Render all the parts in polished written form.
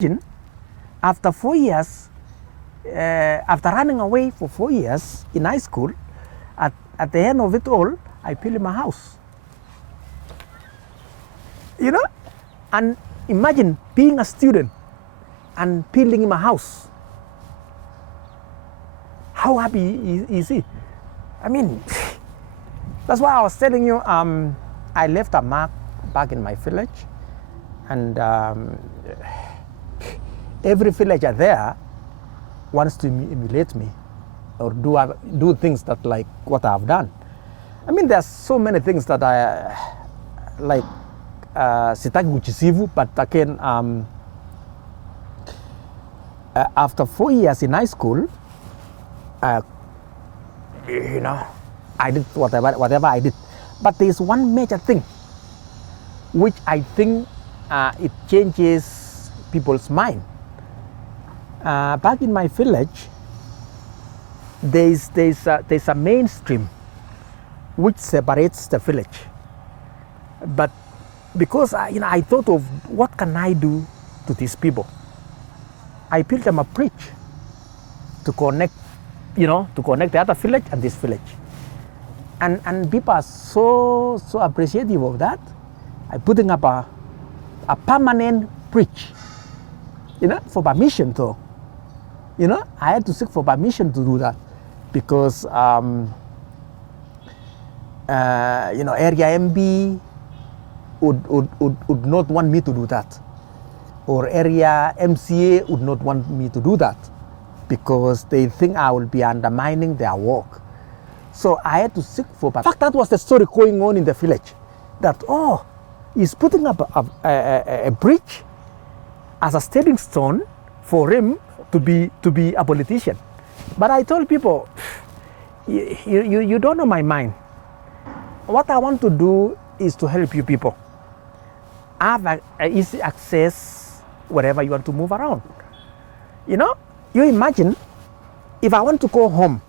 Imagine after 4 years, after running away for 4 years in high school, at the end of it all, I built my house. You know? And imagine being a student and building my house. How happy is he? I mean, that's why I was telling you, I left a mark back in my village, and every villager there wants to emulate me or do things that like what I've done. I mean, there's so many things that I like sitaki kuchisivu, but again, after 4 years in high school, you know, I did whatever I did. But there's one major thing which I think it changes people's mind. Back in my village, there's a mainstream which separates the village. But because I thought of what can I do to these people, I built them a bridge to connect, to connect the other village and this village. And people are so appreciative of that. I putting up a permanent bridge, for permission though. I had to seek for permission to do that because area MB would not want me to do that, or area MCA would not want me to do that because they think I will be undermining their work. So I had to seek for permission. In fact, that was the story going on in the village, that he's putting up a bridge as a stepping stone for him to be a politician. But I told people, you don't know my mind. What I want to do is to help you people have easy access wherever you want to move around. You imagine if I want to go home,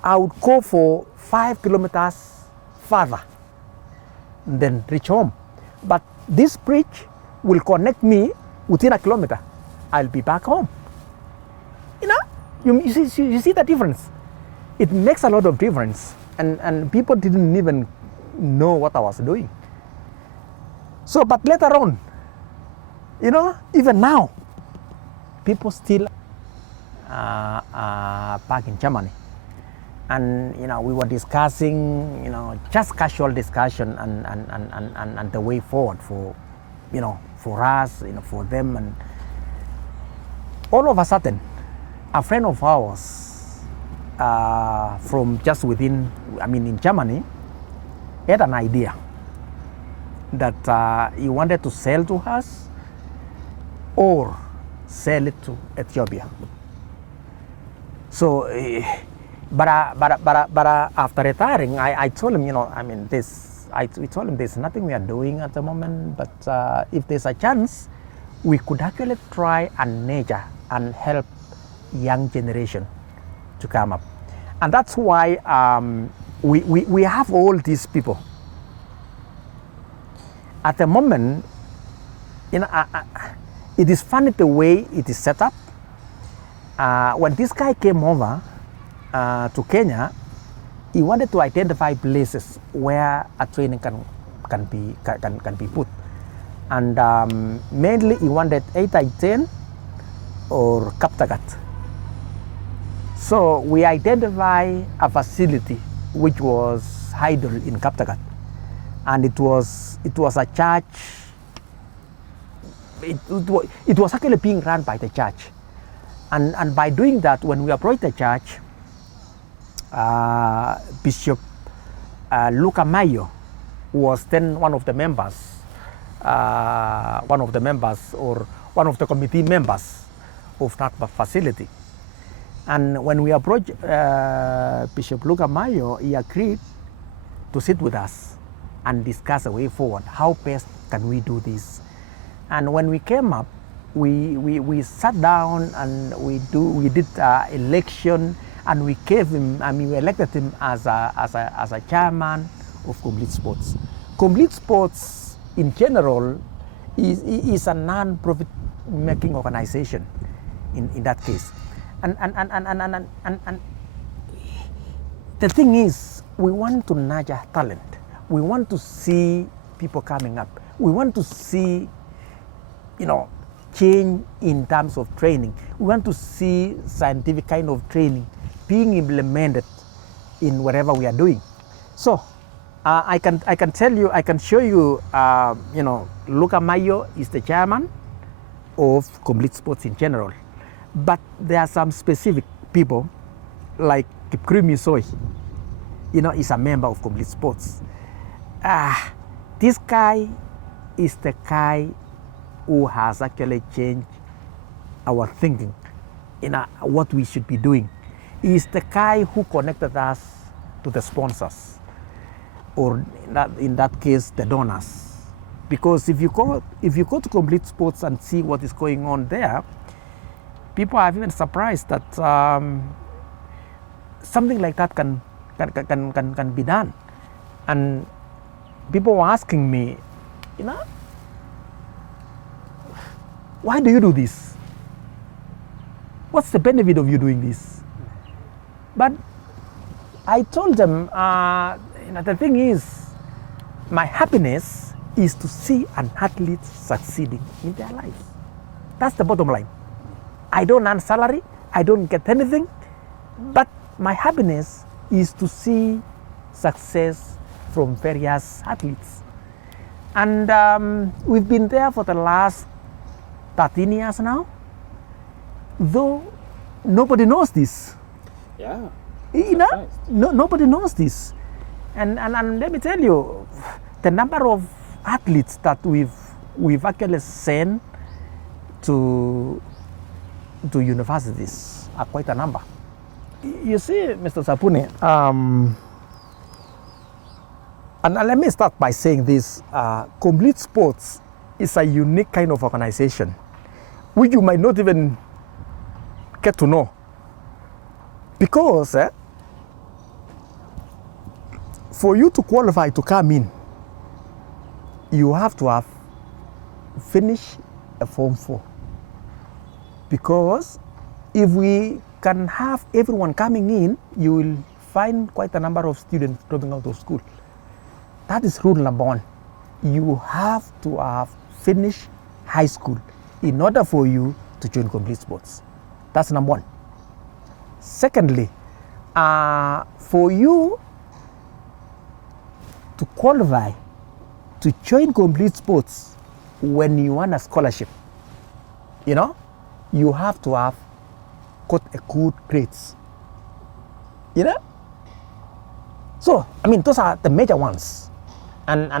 I would go for 5 kilometers further, then reach home. But this bridge will connect me within a kilometer. I'll be back home. You see the difference? It makes a lot of difference. And people didn't even know what I was doing. So, but later on, even now, people still back in Germany. And, we were discussing, just casual discussion and the way forward for, for us, for them. And all of a sudden, a friend of ours from just within, in Germany, had an idea that he wanted to sell to us or sell it to Ethiopia. So, but after retiring, I told him, we told him there's nothing we are doing at the moment, but if there's a chance, we could actually try and nurture and help young generation to come up. And that's why we have all these people. At the moment, it is funny the way it is set up. When this guy came over to Kenya, he wanted to identify places where a training can be put. And mainly he wanted 8I-10 or Kaptagat. So we identify a facility which was idle in Kaptagat, and it was a church. It was actually being run by the church, and by doing that, when we approached the church, Bishop Luka Mayo was then one of the members or one of the committee members of that facility. And when we approached Bishop Luka Mayo, he agreed to sit with us and discuss a way forward. How best can we do this? And when we came up, we sat down and we did election, and we gave him, we elected him as a chairman of Complete Sports. Complete Sports in general is a non-profit making organization in that case. And the thing is, we want to nurture talent. We want to see people coming up. We want to see, change in terms of training. We want to see scientific kind of training being implemented in whatever we are doing. So I can tell you, I can show you, Luca Mayo is the chairman of Complete Sports in general. But there are some specific people like Kimutai, is a member of Complete Sports. This guy is the guy who has actually changed our thinking in what we should be doing. He is the guy who connected us to the sponsors, or in that case, the donors. Because if you go to Complete Sports and see what is going on there, people are even surprised that something like that can be done. And people were asking me, why do you do this? What's the benefit of you doing this? But I told them, the thing is, my happiness is to see an athlete succeeding in their lives. That's the bottom line. I don't earn salary, I don't get anything, but my happiness is to see success from various athletes. And we've been there for the last 13 years now, though nobody knows this. Yeah. Nice. Nobody knows this. And let me tell you, the number of athletes that we've actually sent to universities are quite a number. You see, Mr. Sapune, and let me start by saying this, Complete Sports is a unique kind of organization which you might not even get to know. Because for you to qualify to come in, you have to have finished a Form 4. Because if we can have everyone coming in, you will find quite a number of students dropping out of school. That is rule number 1. You have to have finished high school in order for you to join Complete Sports. That's number 1. Secondly, for you to qualify to join Complete Sports when you want a scholarship, you have to have got a good grades. So, those are the major ones. And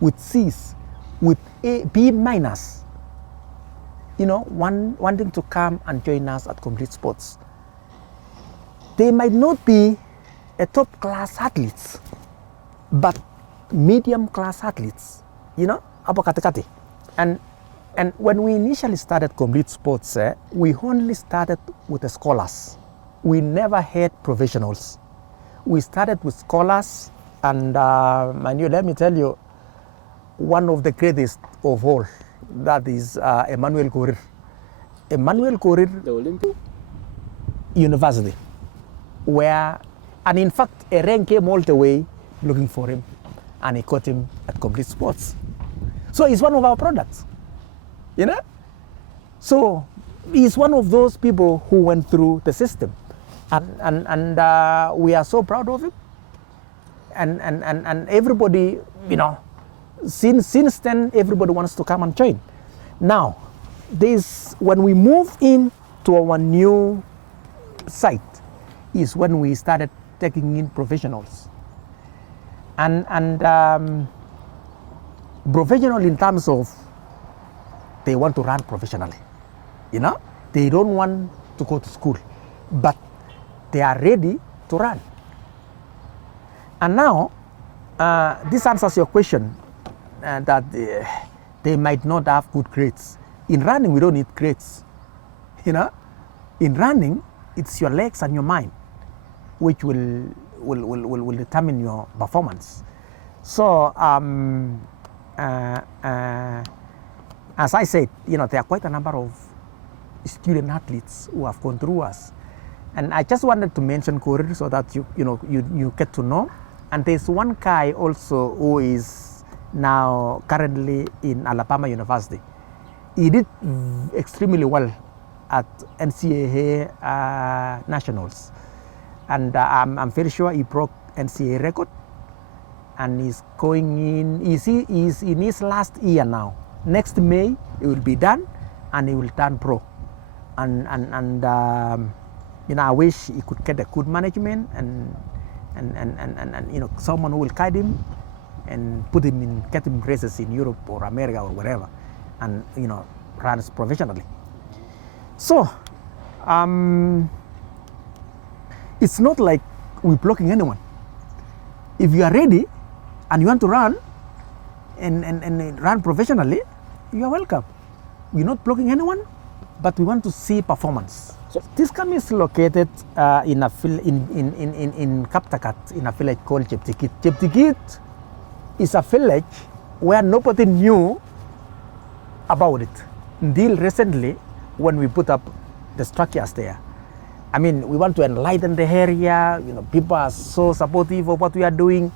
with C's, with A, B minus, wanting to come and join us at Complete Sports. They might not be a top class athletes, but medium class athletes, apo katikati. And when we initially started Complete Sports, we only started with the scholars. We never had professionals. We started with scholars, and let me tell you, one of the greatest of all, that is Emmanuel Korir. Emmanuel Korir, the Olympic University, and in fact, a rank came all the way looking for him, and he caught him at Complete Sports. So he's one of our products, So he's one of those people who went through the system, and we are so proud of him. And everybody, since then, everybody wants to come and join. Now, when we move into our new site, is when we started taking in professionals. And professional in terms of they want to run professionally. They don't want to go to school, but they are ready to run. And now, this answers your question that they might not have good grades. In running, we don't need grades. In running, it's your legs and your mind which will determine your performance. So as I said, there are quite a number of student athletes who have gone through us. And I just wanted to mention Korir so that you get to know. And there's one guy also who is now currently in Alabama University. He did extremely well at NCAA nationals, and I'm very sure he broke NCAA record. And he's going in. He's in his last year now. Next May, he will be done, and he will turn pro. And I wish he could get a good management and someone who will guide him and get him races in Europe or America or wherever, and runs professionally. So it's not like we're blocking anyone. If you are ready and you want to run and run professionally, you are welcome. We're not blocking anyone, but we want to see performance. So this camp is located in Kaptagat, in a village called Japheth. Japheth is a village where nobody knew about it until recently when we put up the structures there. I mean, we want to enlighten the area. People are so supportive of what we are doing.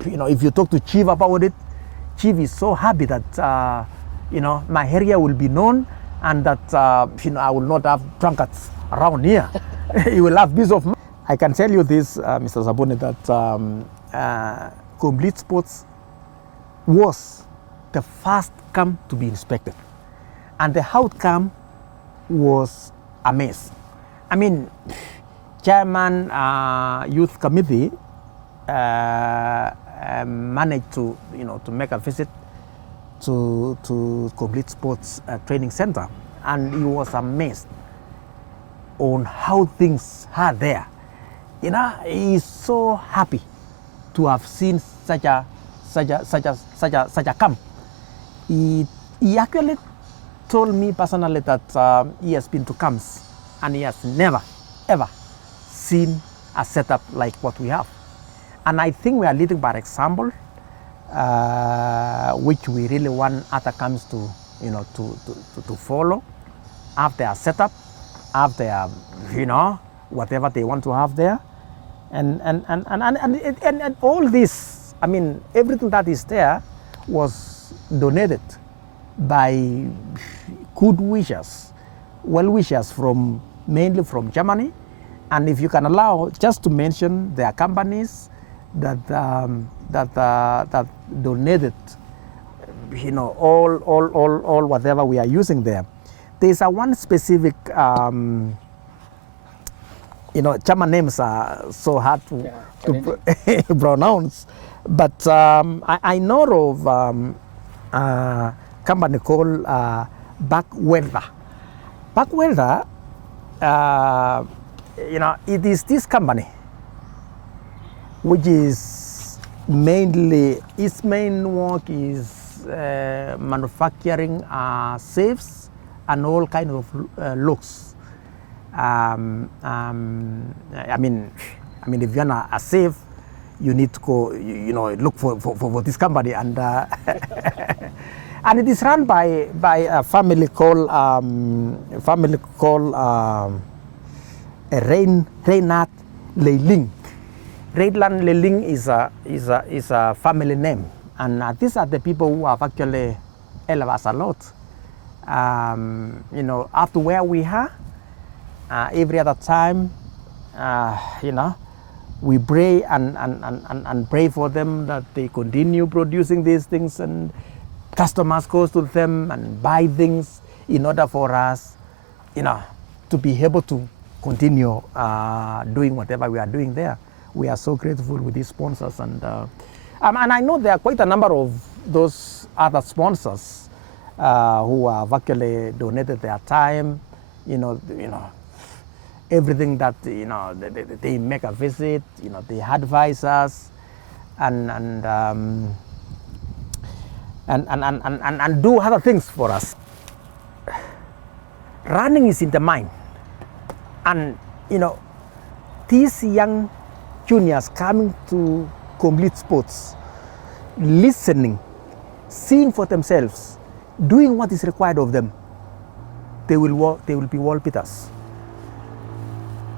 If you talk to Chief about it, Chief is so happy that my area will be known, and that I will not have drunkards around here. You will have peace of mind. I can tell you this, Mr. Sabone, that Complete Sports was the first camp to be inspected, and the outcome was amazing. I mean, Chairman Youth Committee managed to make a visit to Complete Sports Training Center, and he was amazed on how things are there. He's so happy to have seen such a camp. He actually told me personally that he has been to camps and he has never ever seen a setup like what we have. And I think we are leading by example, which we really want other camps to follow, have their setup, have their whatever they want to have there, and all this. I mean, everything that is there was donated by good wishers, well wishers mainly from Germany. And if you can allow, just to mention their companies that donated, all whatever we are using there. There's one specific, German names are so hard to pronounce, but I know of a company called Backwelder. Backwelder, it is this company which is mainly, its main work is manufacturing safes and all kind of locks. I mean, if you want a safe, you need to go, look for this company, and and it is run by a family called Reinhard Leiling. Reinhard Leiling is a family name, and these are the people who have actually helped us a lot. After where we are, every other time, we pray and pray for them that they continue producing these things, and customers goes to them and buy things in order for us, to be able to continue doing whatever we are doing there. We are so grateful with these sponsors, and I know there are quite a number of those other sponsors who have actually donated their time, everything that they make a visit, they advise us, and do other things for us. Running is in the mind, and these young juniors coming to Complete Sports, listening, seeing for themselves, doing what is required of them, they will be world beaters.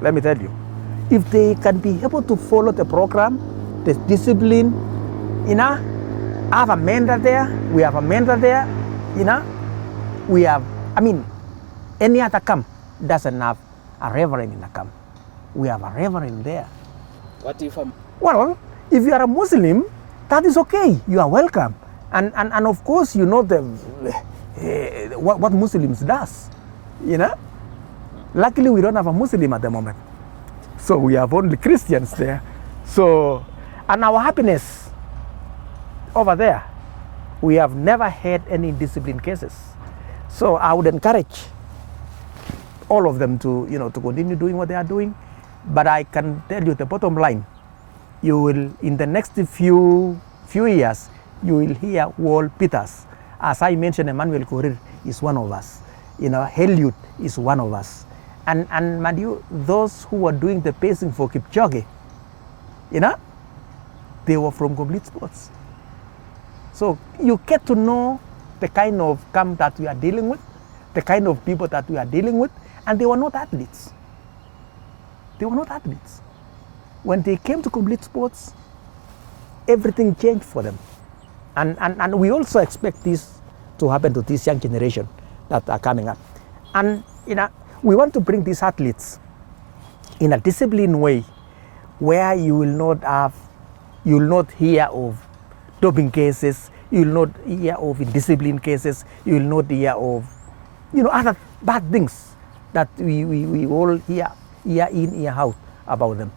Let me tell you, if they can be able to follow the program, the discipline, I have a mentor there, we have a mentor there, we have, any other camp doesn't have a reverend in the camp. We have a reverend there. What if Well, if you are a Muslim, that is okay, you are welcome. And of course, you know what Muslims does, Luckily, we don't have a Muslim at the moment. So we have only Christians there. So, and our happiness over there, we have never had any discipline cases. So I would encourage all of them to, to continue doing what they are doing. But I can tell you the bottom line, you will, in the next few years, you will hear world beaters. As I mentioned, Emmanuel Korir is one of us. Heliud is one of us. And mind you, those who were doing the pacing for Kipchoge, they were from complete sports. So you get to know the kind of camp that we are dealing with, the kind of people that we are dealing with, and they were not athletes. They were not athletes. When they came to complete sports, everything changed for them. And we also expect this to happen to this young generation that are coming up. And we want to bring these athletes in a disciplined way where you will not hear of doping cases, you will not hear of indiscipline cases, you will not hear of other bad things that we all hear in, hear out about them.